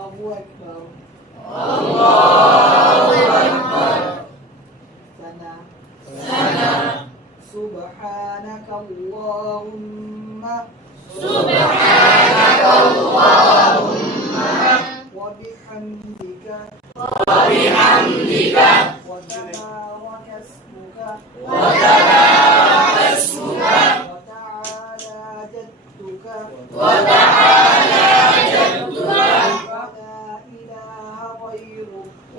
الله أكبر. الله أكبر. سنة. سبحانك اللهم وبحمدك وتبارك اسمك وتعالى جدك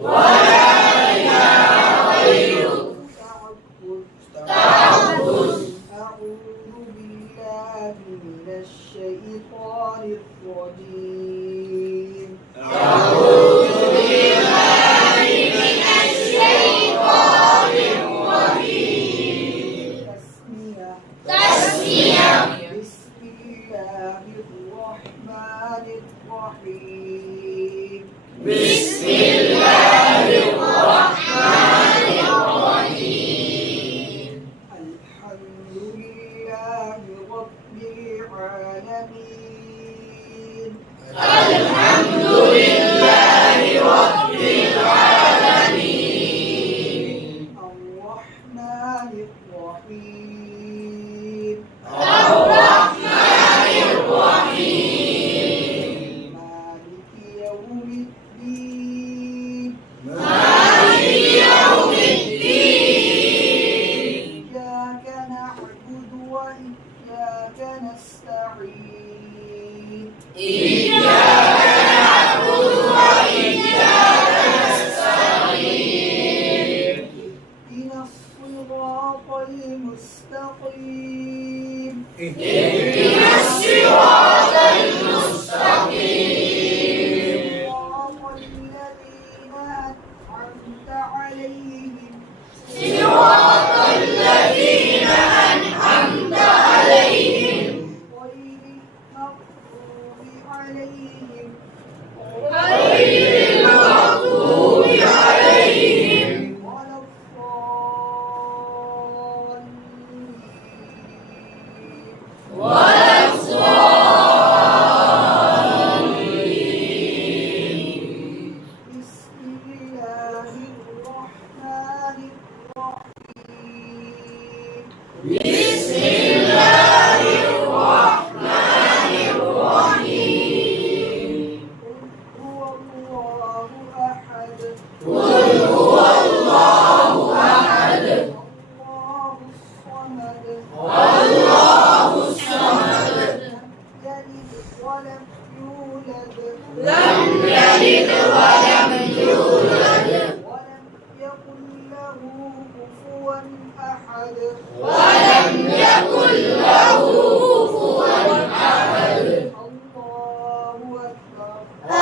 ولا إله غيرك أعوذ بالله من الشيطان الرجيم. تسمية. بسم الله الرحمن الرحيم. الحمد لله رب العالمين. الرحمن الرحيم. مالك يوم الدين. إياك نعبد وإياك نستعين. اهدنا الصراط المستقيم. صراط الذين أنعمت عليهم غير المغضوب عليهم ولا الضالين. بسم الله الرحمن الرحيم. قل هو الله أحد. الله الصمد. لم يلد ولم يولد ولم يكن له كفوا أحد.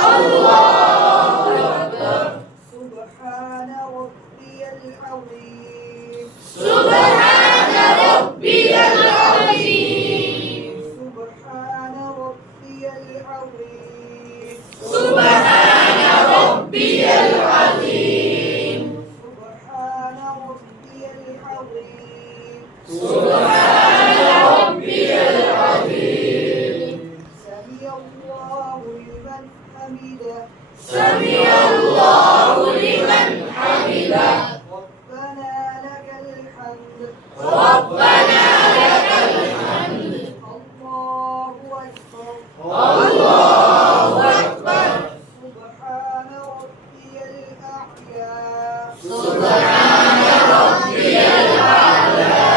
الله أكبر. سبحان ربي العظيم. سبحان ربي العظيم. سبحان ربي العظيم. سبحان ربي العظيم. سبحان ربي العظيم. سبحان ربي العظيم. سمع الله لمن حمده. سمع الله لمن حمده. ربنا لك الحمد. ربنا لك الحمد. الله أكبر. الله أكبر. سبحان ربي الأعلى. سبحان ربي الأعلى.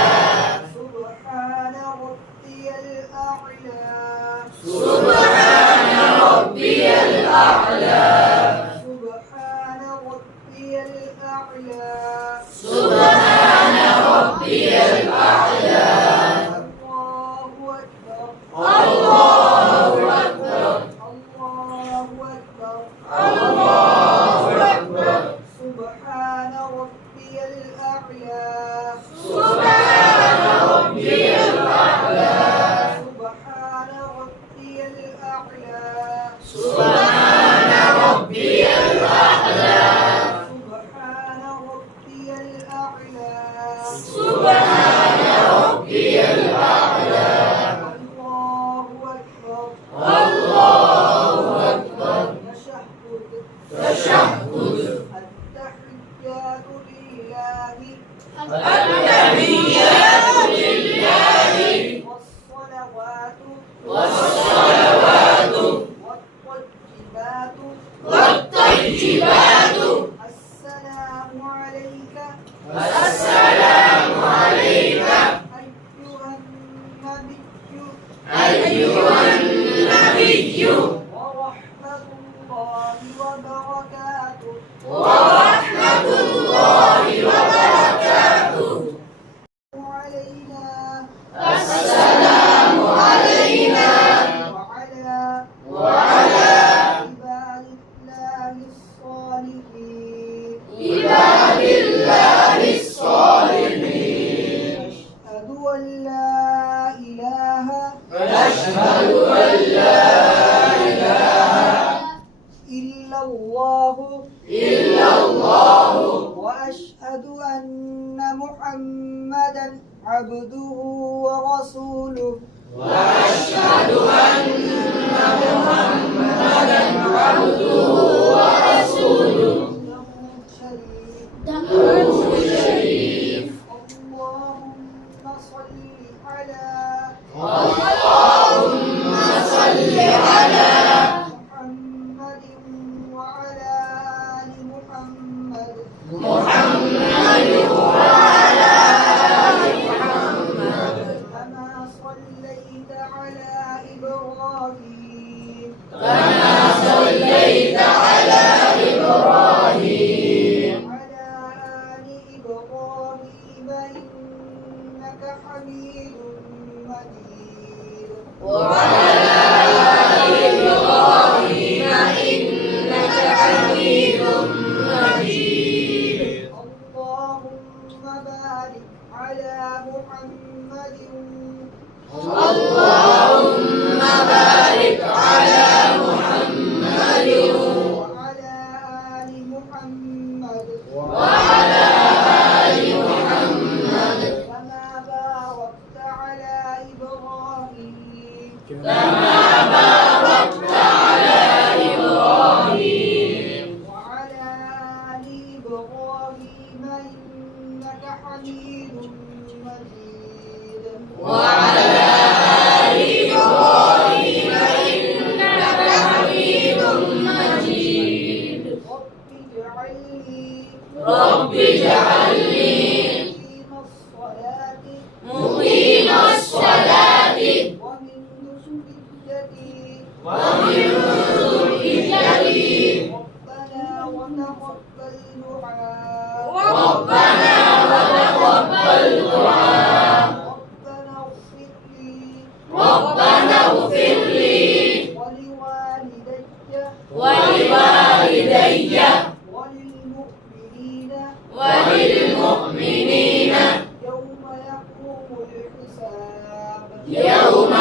سبحان ربي الأعلى. سبحان ربي الأعلى. سبحان ربي الأعلى. سبحان ربي الأعلى. الله أكبر. الله أكبر. الله أكبر. الله أكبر. سبحان ربي الأعلى. سبحان ربي الأعلى. سبحان ربي الأعلى. سبحان التحيات لله والصلوات والطيبات السلام عليك أيها النبي ورحمة الله وبركاته السلام علينا وعلى عباد الله الصالحين أشهد أن لا إله إلا الله وأشهد أن محمدا عبده ورسوله وأشهد أن محمدا عبده ورسوله درود شريف اللهم صل على محمد وعلى آل محمد محمد وعلى آل محمد كما صليت على إبراهيم كما صليت على إبراهيم وعلى آل إبراهيم إنك حميد مجيد وعلى آل إبراهيم إنك حميد مجيد اللهم بارك على محمد اللهم بارك على محمد وعلى آل محمد وعلى آل محمد كما باركت على إبراهيم كما باركت على إبراهيم وعلى آل إبراهيم إنك حميد مجيد وعلى آل إبراهيم إنك حميد مجيد رب اجعلني مقيم الصلاة مقيم الصلاة ومن ذريتي ربنا وتقبل دعاء ربنا اغفر لي ولوالدي وللمؤمنين يوم يقوم الحساب يوم